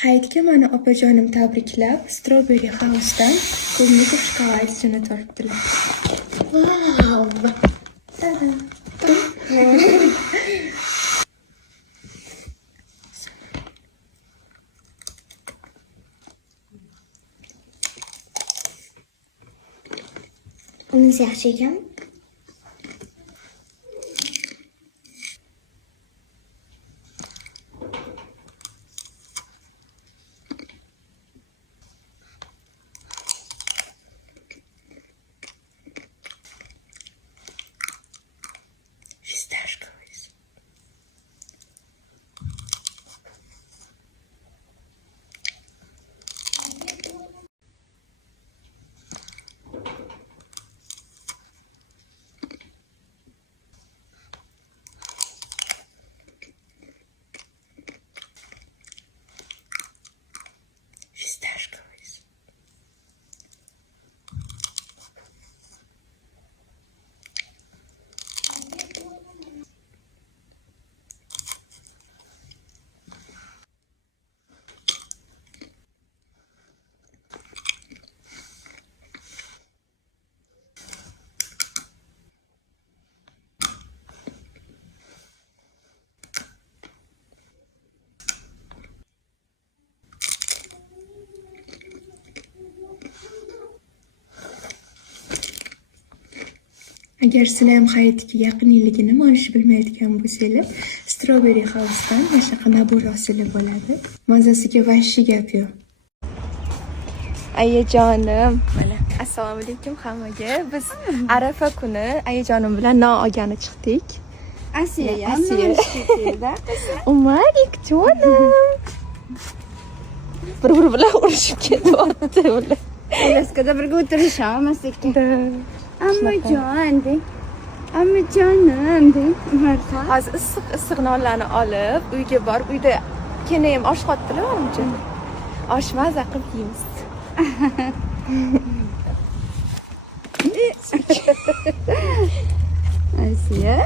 Hayitga mani opajonim tabriklab, Strawberry House'dan ko'mlik shokoladsini tortdilar. Vau! Bunisi yaxshi ekan. Agar sizlar ham Hayitga yaqinligini mana shu bilmaydigan bo'lsanglar, Strawberry House'dan mana shunaqa nabor hosili bo'ladi. Mazasiga vashi gap yo'q. Ayajonim, mana assalomu alaykum hammaga. Biz Arafa kuni ayajonim bilan non olgani chiqdik. Asiya, Umarik jonim. Bir bilan urishib ketyapti ular. Alaskada birga o'tirishamiz ekan. Ammajon deng. Ammajonim deng. Hozir issiq nonlarni olib, uyga borib, uyda kenayam osh qotdilar menimcha. Osh maza qilib yeymiz. Asiya.